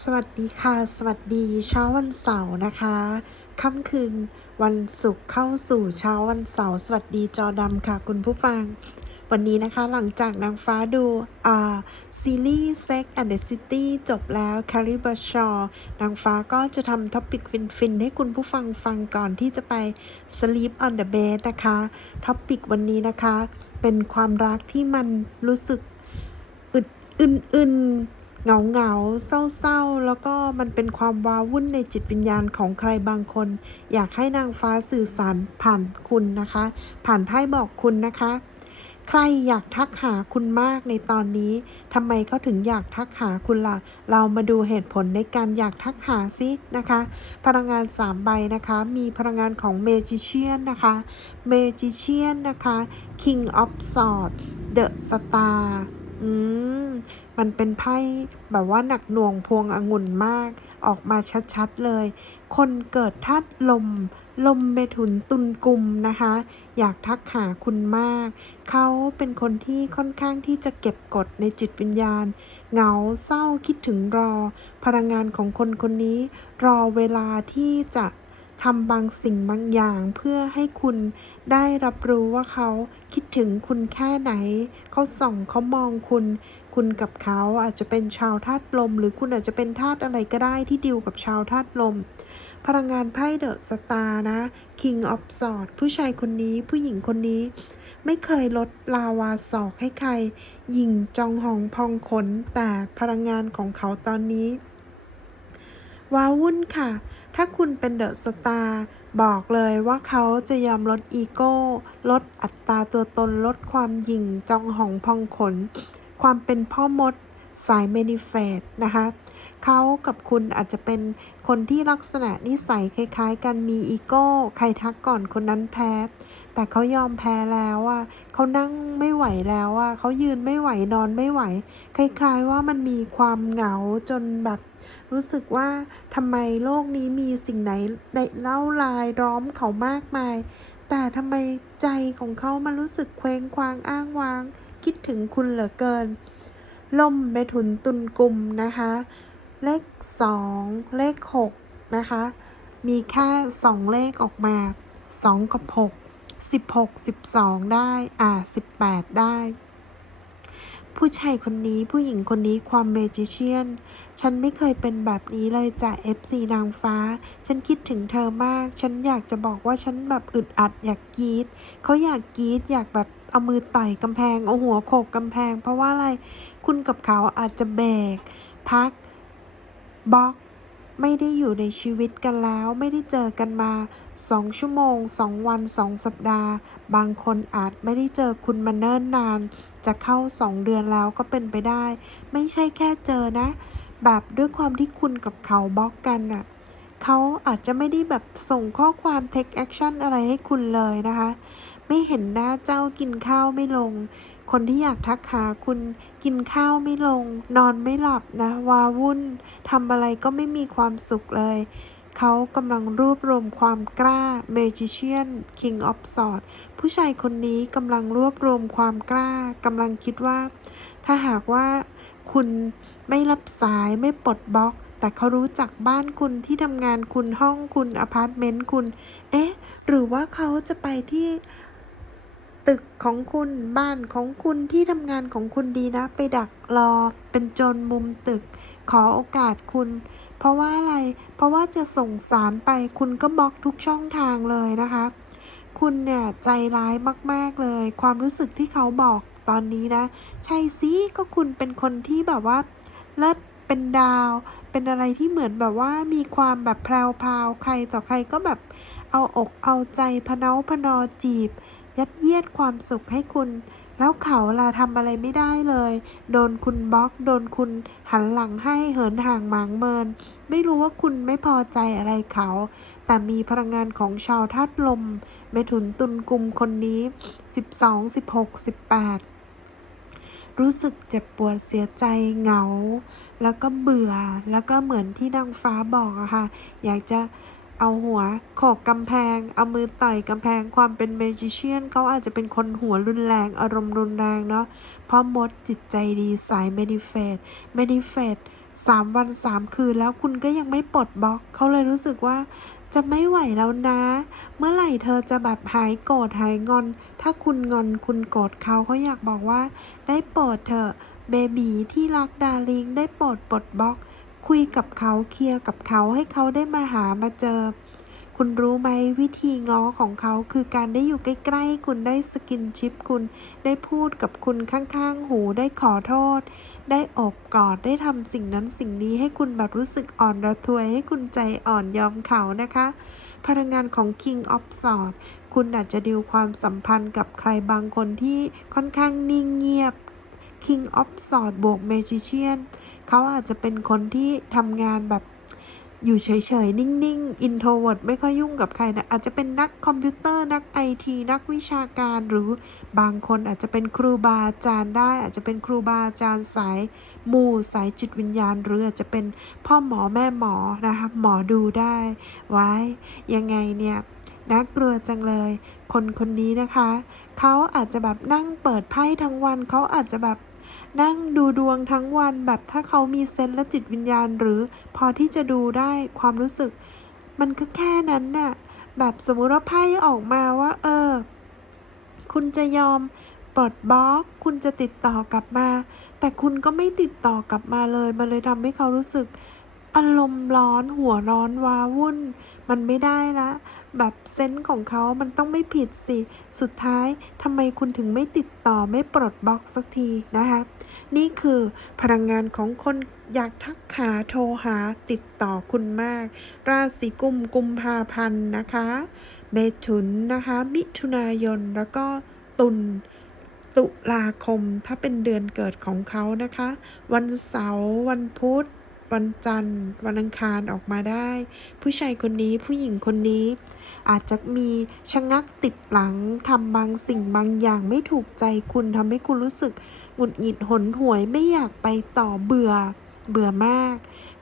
สวัสดีค่ะ สวัสดีเช้าวันเสาร์นะคะค่ำคืนวันศุกร์เข้าสู่เช้าวันเสาร์สวัสดีจอดำค่ะ คุณผู้ฟัง วันนี้นะคะหลังจากนางฟ้าดูอ่าซีรีส์ Sex and the City จบแล้ว c a r r i b a s h a w นางฟ้าก็จะทำท็อปิกฟิน ๆ ให้คุณผู้ฟังฟังก่อนที่จะไป Sleep on the Bed นะคะท็อปิกวันนี้นะคะ เป็นความรักที่มันรู้สึกอึดอึนอึน เหงาเหงาเศร้าเศร้าแล้วก็มันเป็นความว้าวุ่นในจิตวิญญาณของใครบางคน อยากให้นางฟ้าสื่อสารผ่านคุณนะคะ ผ่านไพ่บอกคุณนะคะ ใครอยากทักหาคุณมากในตอนนี้ทำไมเขาถึงอยากทักหาคุณล่ะ เรามาดูเหตุผลในการอยากทักหาซินะคะ พลังงาน3ใบนะคะ มีพลังงานของ Magician นนะคะ Magician นะคะ King of Swords The Star อืม มันเป็นไพ่แบบว่าหนักหน่วงพวงองุ่นมาก ออกมาชัดๆเลย คนเกิดธาตุลม ลมเมถุนตุลกุมนะคะ อยากทักหาคุณมาก เขาเป็นคนที่ค่อนข้างที่จะเก็บกดในจิตวิญญาณ เหงาเศร้าคิดถึงรอ พลังงานของคนคนนี้ รอเวลาที่จะทำบางสิ่งบางอย่างเพื่อให้คุณได้รับรู้ว่าเขาคิดถึงคุณแค่ไหน เขาส่องเขามองคุณ คุณกับเขาอาจจะเป็นชาวธาตุลม หรือคุณอาจจะเป็นธาตุอะไรก็ได้ที่ดิวกับชาวธาตุลม พลังงานไพ่เดอะสตาร์นะ King of s w o r d ผู้ชายคนนี้ผู้หญิงคนนี้ ไม่เคยลดลาวาศอกให้ใคร ยิงจองหองพองขน แต่พลังงานของเขาตอนนี้ว้าวุ่นค่ะ ถ้าคุณเป็นเดอะสตาร์บอกเลยว่าเขาจะยอมลดอีโก้ ลดอัตราตัวตน ลดความหยิ่งจองหองพองขน ความเป็นพ่อมดสายเมนิเฟตนะคะเขากับคุณอาจจะเป็นคนที่ลักษณะนิสัยคล้ายๆ กันมีอีโก้ ใครทักก่อนคนนั้นแพ้ แต่เขายอมแพ้แล้วอะเขานั่งไม่ไหวแล้วอะเขายืนไม่ไหวนอนไม่ไหว คล้ายๆว่ามันมีความเหงาจนแบบ รู้สึกว่าทำไมโลกนี้มีสิ่งไหนได้เล่าลายล้อมเขามากมาย แต่ทำไมใจของเขามันรู้สึกเคว้งคว้างอ้างว้าง คิดถึงคุณเหลือเกิน ล่มเมถุนตุลกุมนะคะ เลขสองเลขหกนะคะ มีแค่สองเลขออกมาสองกับหกสิบหกสิบสองได้อ่าสิบแปดได้ ผู้ชายคนนี้ผู้หญิงคนนี้ความเมจิเชียน ฉันไม่เคยเป็นแบบนี้เลยจ้ะ FC นางฟ้า ฉันคิดถึงเธอมาก ฉันอยากจะบอกว่าฉันแบบอึดอัดอยากกรีดเขาอยากกรีดอยากแบบ เอามือไต่กำแพง เอาหัวโขกกำแพง เพราะว่าอะไร คุณกับเขาอาจจะเบรกพักบล็อก ไม่ได้อยู่ในชีวิตกันแล้ว ไม่ได้เจอกันมา2ชั่วโมง2วัน2สัปดาห์ บางคนอาจไม่ได้เจอคุณมาเนิ่นนาน จะเข้า2เดือนแล้วก็เป็นไปได้ ไม่ใช่แค่เจอนะ แบบด้วยความที่คุณกับเขาบล็อกกันน่ะเขาอาจจะไม่ได้แบบส่งข้อความ take action อะไรให้คุณเลยนะคะ ไม่เห็นหน้าเจ้ากินข้าวไม่ลง คนที่อยากทักหาคุณกินข้าวไม่ลง นอนไม่หลับนะวาวุ่นทำอะไรก็ไม่มีความสุขเลย เขากำลังรวบรวมความกล้า Magician King of Swords ผู้ชายคนนี้กำลังรวบรวมความกล้ากำลังคิดว่า ถ้าหากว่าคุณไม่รับสายไม่ปลดบล็อกแต่เขารู้จักบ้านคุณที่ทำงานคุณห้องคุณอพาร์ตเมนต์คุณ เอ๊ะ หรือว่าเขาจะไปที่ ตึกของคุณบ้านของคุณที่ทำงานของคุณดีนะ ไปดักรอเป็นโจรมุมตึก ขอโอกาสคุณ เพราะว่าอะไร เพราะว่าจะส่งสารไปคุณก็บล็อกทุกช่องทางเลยนะคะ คุณเนี่ยใจร้ายมากๆเลย ความรู้สึกที่เขาบอกตอนนี้นะ ใช่สิก็คุณเป็นคนที่แบบว่าเลิศเป็นดาว เป็นอะไรที่เหมือนแบบว่ามีความแบบแพรวพาวใครต่อใครก็แบบเอาอกเอาใจพเนาพนอจีบ ยัดเยียดความสุขให้คุณ แล้วเขาล่ะทำอะไรไม่ได้เลย โดนคุณบล็อก โดนคุณหันหลังให้เหินห่างหมางเมิน ไม่รู้ว่าคุณไม่พอใจอะไรเขา แต่มีพลังงานของชาวธาตุลมเมถุนตุลกุมคนนี้ 12 16 18รู้สึกเจ็บปวดเสียใจเหงา แล้วก็เบื่อแล้วก็เหมือนที่นางฟ้าบอกอะค่ะ อยากจะ เอาหัวโขกกำแพง เอามือไต่กำแพงความเป็นเมจิเชียนเขาอาจจะเป็นคนหัวรุนแรง อารมณ์รุนแรงเนาะเพราะมดจิตใจดีสายเมนิเฟตเมนิเฟต3วัน3คืนแล้วคุณก็ยังไม่ปลดบล็อกเขาเลยรู้สึกว่าจะไม่ไหวแล้วนะ เมื่อไหร่เธอจะแบบหายโกรธหายงอน ถ้าคุณงอนคุณโกรธเขาเขาอยากบอกว่า ได้โปรดเถอะเบบีที่รักดาริงได้โปรดปลดบล็อก คุยกับเขาเคลียร์กับเขาให้เขาได้มาหามาเจอ คุณรู้ไหมวิธีง้อของเขาคือการได้อยู่ใกล้ๆคุณได้สกินชิปคุณ ได้พูดกับคุณข้างๆ หูได้ขอโทษ ได้อบกอดได้ทำสิ่งนั้นสิ่งนี้ให้คุณแบบรู้สึกอ่อนระทวยให้คุณใจอ่อนยอมเขานะคะ พลังงานของ King of Swords คุณอาจจะดิวความสัมพันธ์กับใครบางคนที่ค่อนข้างนิ่งเงียบ King of Swords บวก Magician เขาอาจจะเป็นคนที่ทำงานแบบอยู่เฉยๆ นิ่งๆ introvert ไม่ค่อยยุ่งกับใครนะ อาจจะเป็นนักคอมพิวเตอร์ นักไอที นักวิชาการ หรือบางคนอาจจะเป็นครูบาอาจารย์ได้ อาจจะเป็นครูบาอาจารย์สายมูสายจิตวิญญาณ หรืออาจจะเป็นพ่อหมอแม่หมอนะคะหมอดูได้ ไว้ ยังไงเนี่ยน่ากลัวจังเลย คนคนนี้นะคะ เขาอาจจะแบบนั่งเปิดไพ่ทั้งวัน เขาอาจจะแบบ นั่งดูดวงทั้งวันแบบถ้าเขามีเซนส์และจิตวิญญาณ หรือพอที่จะดูได้ความรู้สึก มันก็แค่นั้นน่ะแบบสมมุติว่าไพ่ออกมาว่า เออ คุณจะยอมปลดบล็อก คุณจะติดต่อกลับมา แต่คุณก็ไม่ติดต่อกลับมาเลย มันเลยทำให้เขารู้สึก อารมณ์ร้อนหัวร้อนวาวุ่น มันไม่ได้ละ แบบเซนส์ของเขามันต้องไม่ผิดสิ สุดท้ายทำไมคุณถึงไม่ติดต่อไม่ปลดบล็อกสักทีนะคะ นี่คือพลังงานของคนอยากทักหาโทรหาติดต่อคุณมาก ราศีกุมกุมภาพันธ์นะคะเมถุนนะคะ มิถุนายนแล้วก็ตุลตุลาคมถ้าเป็นเดือนเกิดของเขานะคะ วันเสาร์วันพุธ วันจันทร์ วันอังคารออกมาได้ ผู้ชายคนนี้ผู้หญิงคนนี้ อาจจะมีชะงักติดหลังทำบางสิ่งบางอย่างไม่ถูกใจคุณทำให้คุณรู้สึกหงุดหงิดหนหวยไม่อยากไปต่อเบื่อ เบื่อมาก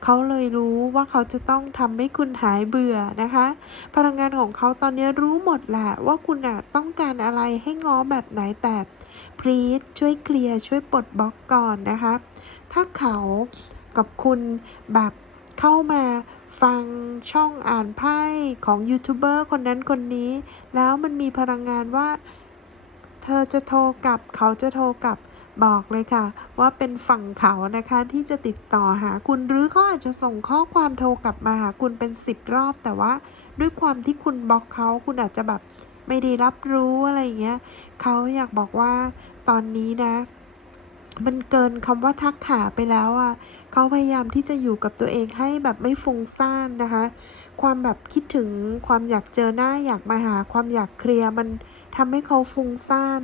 เขาเลยรู้ว่าเขาจะต้องทำให้คุณหายเบื่อนะคะ พลังงานของเขาตอนนี้รู้หมดแหละว่าคุณอะต้องการอะไรให้ง้อแบบไหนแต่พรีสช่วยเคลียร์ช่วยปลดบล็อกก่อนนะคะ ถ้าเขา กับคุณแบบเข้ามาฟังช่องอ่านไพ่ของยูทูบเบอร์คนนั้นคนนี้ แล้วมันมีพลังงานว่า เธอจะโทรกลับ เขาจะโทรกลับบอกเลยค่ะ ว่าเป็นฝั่งเขานะคะที่จะติดต่อหาคุณหรือเขาอาจจะส่งข้อความโทรกลับมาหาคุณเป็นสิบรอบ แต่ว่าด้วยความที่คุณบล็อกเขาคุณอาจจะแบบไม่ได้รับรู้อะไรอย่างเงี้ยเขาอยากบอกว่าตอนนี้นะ มันเกินคำว่าทักหาไปแล้วอะ่ะ เขาพยายามที่จะอยู่กับตัวเองให้แบบไม่ฟุ้งซ่านนะคะ ความแบบคิดถึงความอยากเจอหน้าอยากมาหาความอยากเคลียร์มันทำให้เขาฟุ้งซ่าน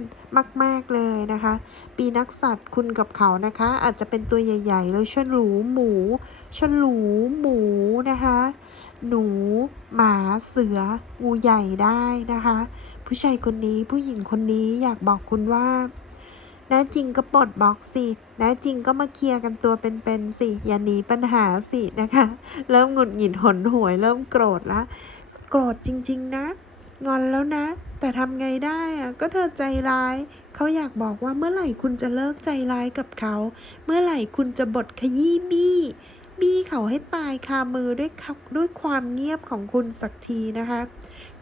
มาก ๆ เลยนะคะ ปีนักสัตว์คุณกับเขานะคะ อาจจะเป็นตัวใหญ่ ๆ เลยฉลูหมูฉลูหมูนะคะ หนู หมาเสืองูใหญ่ได้นะคะ ผู้ชายคนนี้ผู้หญิงคนนี้อยากบอกคุณว่า แน่จริงก็ปลดบล็อกสิแน่จริงก็มาเคลียร์กันตัวเป็นๆสิ อย่าหนีปัญหาสินะคะ เริ่มหงุดหงิดหนหวย เริ่มโกรธละโกรธจริง ๆ นะ งอนแล้วนะ แต่ทำไงได้อะก็เธอใจร้าย เขาอยากบอกว่าเมื่อไหร่คุณจะเลิกใจร้ายกับเขา เมื่อไหร่คุณจะบดขยี้บี้ บี้เขาให้ตายคามือด้วยด้วยความเงียบของคุณสักทีนะคะ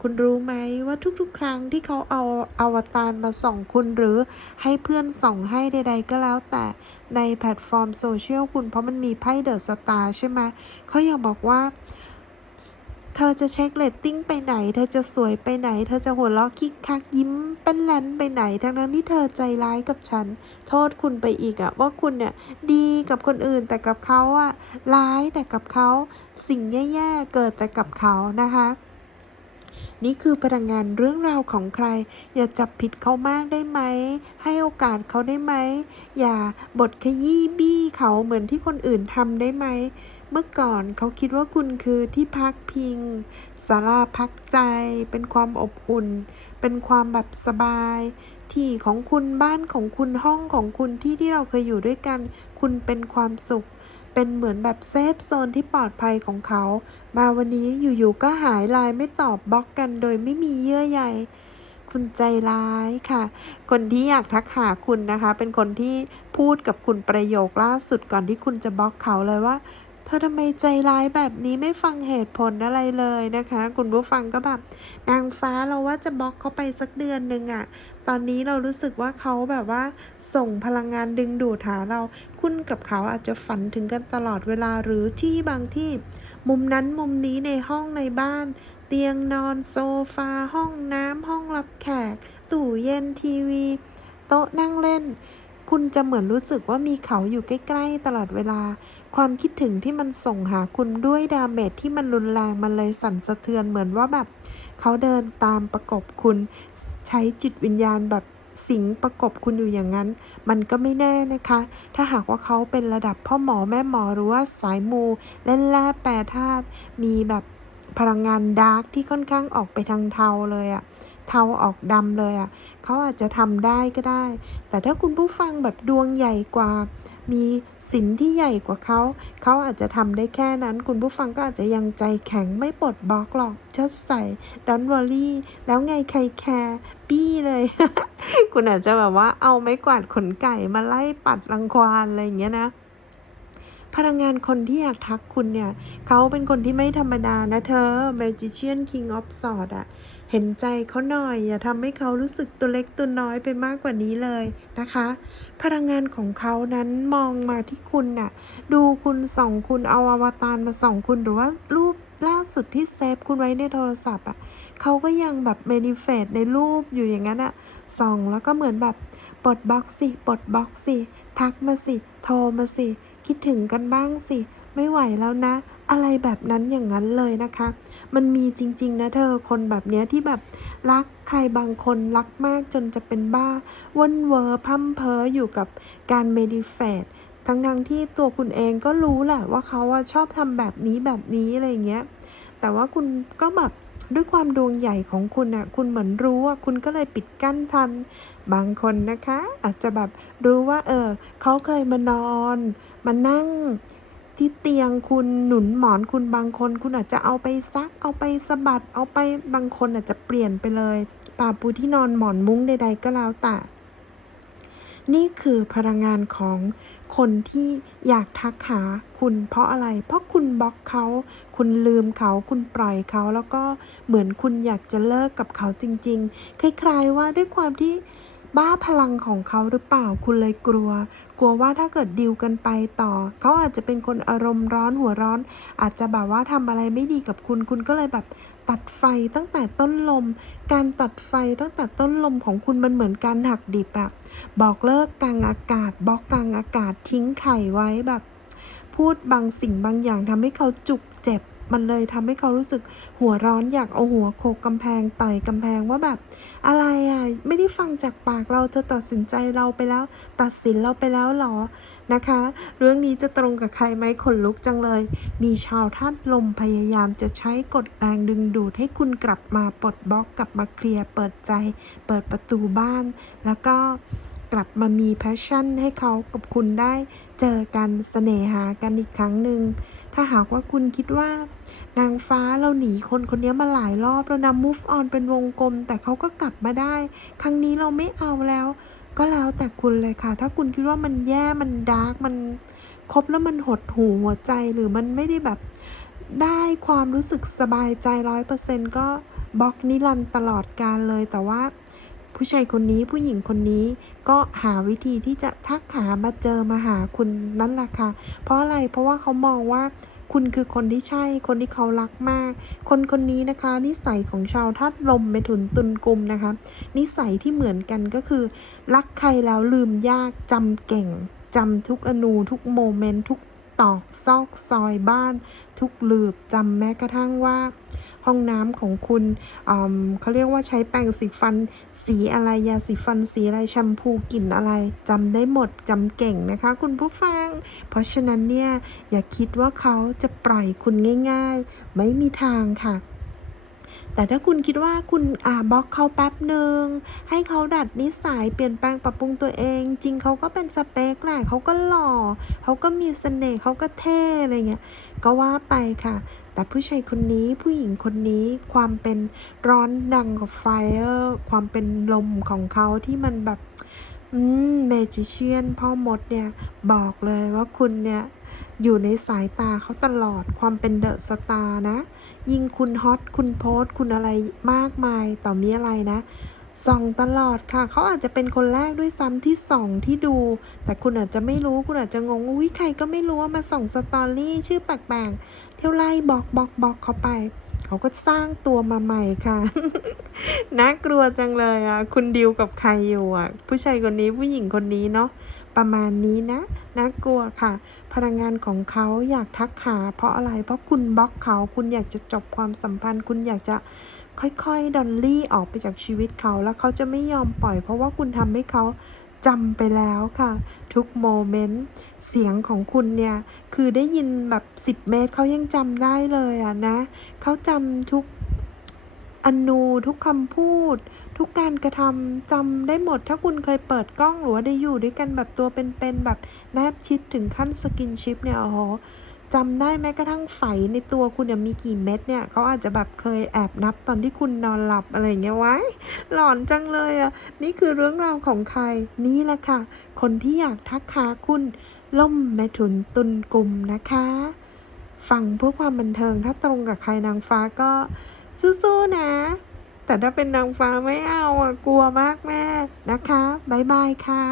คุณรู้ไหมว่าทุกๆ ครั้งที่เขาเอาอวตารมาส่องคุณหรือให้เพื่อนส่องให้ใด ๆ ก็แล้วแต่ในแพลตฟอร์มโซเชียลคุณเพราะมันมีไพ่เดอะสตาร์ใช่ไหมเขาอยากบอกว่า เธอจะเช็คเรตติ้งไปไหน เธอจะสวยไปไหน เธอจะหัวเราะคิกคักยิ้มเป็นแลนไปไหน ทั้งนั้นที่เธอใจร้ายกับฉัน โทษคุณไปอีกอะว่าคุณเนี่ยดีกับคนอื่นแต่กับเขาอะร้ายแต่กับเขาสิ่งแย่ๆเกิดแต่กับเขานะคะนี่คือพลังงานเรื่องราวของใคร อย่าจับผิดเขามากได้ไหม ให้โอกาสเขาได้ไหม อย่าบทขยี้บี้เขาเหมือนที่คนอื่นทำได้ไหม เมื่อก่อนเขาคิดว่าคุณคือที่พักพิงศาลาพักใจ เป็นความอบอุ่น เป็นความแบบสบาย ที่ของคุณบ้านของคุณห้องของคุณที่ที่เราเคยอยู่ด้วยกัน คุณเป็นความสุข เป็นเหมือนแบบเซฟโซนที่ปลอดภัยของเขา มาวันนี้อยู่ๆก็หายไลน์ไม่ตอบบล็อกกัน โดยไม่มีเยื่อใยคุณใจร้ายค่ะ คนที่อยากทักหาคุณนะคะ เป็นคนที่พูดกับคุณประโยคล่าสุดก่อนที่คุณจะบล็อกเขาเลยว่า เธอทำไมใจร้ายแบบนี้ไม่ฟังเหตุผลอะไรเลยนะคะ คุณผู้ฟังก็แบบนางฟ้าเราว่าจะบล็อกเขาไปสักเดือนหนึ่งอะตอนนี้เรารู้สึกว่าเขาแบบว่า ส่งพลังงานดึงดูดหาเรา คุณกับเขาอาจจะฝันถึงกันตลอดเวลาหรือที่บางที่ มุมนั้นมุมนี้ในห้องในบ้าน เตียงนอนโซฟา ห้องน้ำห้องรับแขก ตู้เย็นทีวี โต๊ะนั่งเล่น คุณจะเหมือนรู้สึกว่ามีเขาอยู่ใกล้ ๆ ตลอดเวลา ความคิดถึงที่มันส่งหาคุณด้วยดาเมจที่มันรุนแรงมันเลยสั่นสะเทือนเหมือนว่าแบบเขาเดินตามประกบคุณใช้จิตวิญญาณแบบสิงประกบคุณอยู่อย่างนั้น มันก็ไม่แน่นะคะ ถ้าหากว่าเขาเป็นระดับพ่อหมอแม่หมอหรือว่าสายมูเล่นแร่แปรธาตุมีแบบพลังงานดาร์กที่ค่อนข้างออกไปทางเทาเลยอะ เทาออกดำเลยอะเขาอาจจะทำได้ก็ได้ แต่ถ้าคุณผู้ฟังแบบดวงใหญ่กว่า มีสินที่ใหญ่กว่าเขา เขาอาจจะทำได้แค่นั้น คุณผู้ฟังก็อาจจะยังใจแข็งไม่ปลดบล็อกหรอกจะใส่ดอนวอรี่แล้วไงใครแคร์ปี้เลย คุณอาจจะแบบว่าเอาไม้กวาดขนไก่มาไล่ปัดรังควานอะไรอย่างเงี้ยนะ พลังงานคนที่อยากทักคุณเนี่ย เขาเป็นคนที่ไม่ธรรมดานะเธอ Magician King of Swords อะเห็นใจเขาหน่อย อย่าทำให้เขารู้สึกตัวเล็กตัวน้อยไปมากกว่านี้เลยนะคะ พลังงานของเขานั้นมองมาที่คุณน่ะ ดูคุณส่องคุณเอาอวตารมาส่องคุณหรือว่ารูปล่าสุดที่เซฟคุณไว้ในโทรศัพท์อะเขาก็ยังแบบเมนิเฟตในรูปอยู่อย่างนั้นอะส่องแล้วก็เหมือนแบบปลดบล็อกสิปลดบล็อกสิทักมาสิ โทรมาสิ คิดถึงกันบ้างสิ ไม่ไหวแล้วนะ อะไรแบบนั้นอย่างนั้นเลยนะคะ มันมีจริง ๆ นะเธอคนแบบเนี้ยที่แบบรักใครบางคนรักมากจนจะเป็นบ้าวนเวอร์พั่มเพออยู่กับการเมดิเฟตทั้งทั้งๆที่ตัวคุณเองก็รู้แหละว่าเขาอะชอบทำแบบนี้แบบนี้อะไรเงี้ย แต่ว่าคุณก็แบบ ด้วยความดวงใหญ่ของคุณอะคุณเหมือนรู้ว่าคุณก็เลยปิดกั้นทัน บางคนนะคะ อาจจะแบบรู้ว่า เออเขาเคยมานอน มานั่งที่เตียงคุณหนุนหมอนคุณบางคน คุณอาจจะเอาไปซัก เอาไปสะบัด เอาไปบางคนอาจจะเปลี่ยนไปเลยป่าปูที่นอนหมอนมุ้งใด ๆ ก็แล้วแต่ นี่คือพลังงานของคนที่อยากทักหาคุณเพราะอะไร เพราะคุณบล็อกเขา คุณลืมเขา คุณปล่อยเขา แล้วก็เหมือนคุณอยากจะเลิกกับเขาจริง ๆ คล้ายๆว่าด้วยความที่บ้าพลังของเขาหรือเปล่าคุณเลยกลัว กลัวว่าถ้าเกิดดิวกันไปต่อ เขาอาจจะเป็นคนอารมณ์ร้อนหัวร้อน อาจจะแบบว่าทำอะไรไม่ดีกับคุณ คุณก็เลยแบบ ตัดไฟตั้งแต่ต้นลม การตัดไฟตั้งแต่ต้นลมของคุณมันเหมือนการหักดิบอะบอกเลิกกลางอากาศบล็อกกลางอากาศทิ้งไข่ไว้แบบ พูดบางสิ่งบางอย่างทำให้เขาจุกเจ็บ มันเลยทำให้เขารู้สึกหัวร้อนอยากเอาหัวโขกกำแพงต่อยกำแพงว่าแบบ อะไรอะไม่ได้ฟังจากปากเราเธอตัดสินใจเราไปแล้ว ตัดสินเราไปแล้วหรอนะคะ เรื่องนี้จะตรงกับใครไหมขนลุกจังเลย มีชาวธาตุลมพยายามจะใช้กฎแรงดึงดูดให้คุณกลับมาปลดบล็อกกลับมาเคลียร์เปิดใจ เปิดประตูบ้าน แล้วก็กลับมามีแพชชั่นให้เขากับคุณได้ เจอกันเสน่หากันอีกครั้งหนึ่ง ถ้าหากว่าคุณคิดว่า นางฟ้าเราหนีคนคนนี้มาหลายรอบแล้วนะ move on เป็นวงกลม แต่เขาก็กลับมาได้ ครั้งนี้เราไม่เอาแล้ว ก็แล้วแต่คุณเลยค่ะ ถ้าคุณคิดว่ามันแย่มันดาร์กมันครบแล้วมันหดหูหัวใจหรือมันไม่ได้แบบได้ความรู้สึกสบายใจร้อยเปอร์เซ็นต์ก็บล็อกนิรันตลอดการเลยแต่ว่า ผู้ชายคนนี้ผู้หญิงคนนี้ก็หาวิธีที่จะทักหามาเจอมาหาคุณนั่นแหละค่ะ เพราะอะไรเพราะว่าเขามองว่าคุณคือคนที่ใช่ คนที่เขารักมาก คนคนนี้นะคะ นิสัยของชาวธาตุลมเมถุนตุลกุมนะคะ นิสัยที่เหมือนกันก็คือ รักใครแล้วลืมยากจำเก่งจำทุกอนูทุกโมเมนต์ทุกตอกซอกซอยบ้าน ทุกหลืบจำแม้กระทั่งว่า ห้องน้ำของคุณเขาเรียกว่าใช้แปรงสีฟัน สีอะไรยาสีฟันสีอะไรแชมพูกลิ่นอะไรจำได้หมดจำเก่งนะคะ คุณผู้ฟัง เพราะฉะนั้นเนี่ยอย่าคิดว่าเขาจะปล่อยคุณง่าย ๆ ไม่มีทางค่ะแต่ถ้าคุณคิดว่าคุณอ่าบล็อกเขาแป๊บหนึ่งให้เขาดัดนิสัยเปลี่ยนแปลงปรับปรุงตัวเอง จริงเขาก็เป็นสเปคแหละเขาก็หล่อเขาก็มีเสน่ห์เขาก็เท่อะไรเงี้ยก็ว่าไปค่ะ แต่ผู้ชายคนนี้ผู้หญิงคนนี้ความเป็นร้อนดังกับไฟเออร์ความเป็นลมของเขาที่มันแบบอืมเมจิเชียนพ่อมดเนี่ยบอกเลยว่าคุณเนี่ยอยู่ในสายตาเขาตลอดความเป็นเดอะสตาร์นะ ยิ่งคุณฮอตคุณโพสคุณอะไรมากมายต่อมีอะไรนะส่องตลอดค่ะ เขาอาจจะเป็นคนแรกด้วยซ้ำที่ส่องที่ดู แต่คุณอาจจะไม่รู้คุณอาจจะงงอุ้ยใครก็ไม่รู้ว่ามาส่องสตอรี่ชื่อแปลกๆ ที่ยวไล่บอกบอกบอกเขาไป เขาก็สร้างตัวมาใหม่ค่ะ น่ากลัวจังเลยอะ คุณดิวกับใครอยู่อะ ผู้ชายคนนี้ผู้หญิงคนนี้เนาะ ประมาณนี้นะ น่ากลัวค่ะ พลังงานของเขาอยากทักหาเพราะอะไร เพราะคุณบล็อกเขา คุณอยากจะจบความสัมพันธ์ คุณอยากจะค่อยๆดอลลี่ออกไปจากชีวิตเขา แล้วเขาจะไม่ยอมปล่อย เพราะว่าคุณทำให้เขาจำไปแล้วค่ะ ทุกโมเมนต์ เสียงของคุณเนี่ย คือได้ยินแบบ10เมตรเขายังจำได้เลยอะนะ เขาจำทุกอนูทุกคำพูด ทุกการกระทำจำได้หมด ถ้าคุณเคยเปิดกล้องหรือว่าได้อยู่ด้วยกันแบบตัวเป็นๆแบบแนบชิดถึงขั้นสกินชิปเนี่ยโอ้โหจำได้แม้กระทั่งไฝในตัวคุณเนี่ยมีกี่เม็ดเนี่ยเขาอาจจะแบบเคยแอบนับตอนที่คุณนอนหลับอะไรเงี้ยไว้ หลอนจังเลยอะ นี่คือเรื่องราวของใคร นี่แหละค่ะ คนที่อยากทักหาคุณ ล่มแม่ถุนตุนกลุ่มนะคะฟังเพื่อความบันเทิงถ้าตรงกับใครนางฟ้าก็สู้ๆนะ แต่ถ้าเป็นนางฟ้าไม่เอาอะกลัวมากแม่นะคะ บ๊ายบายค่ะ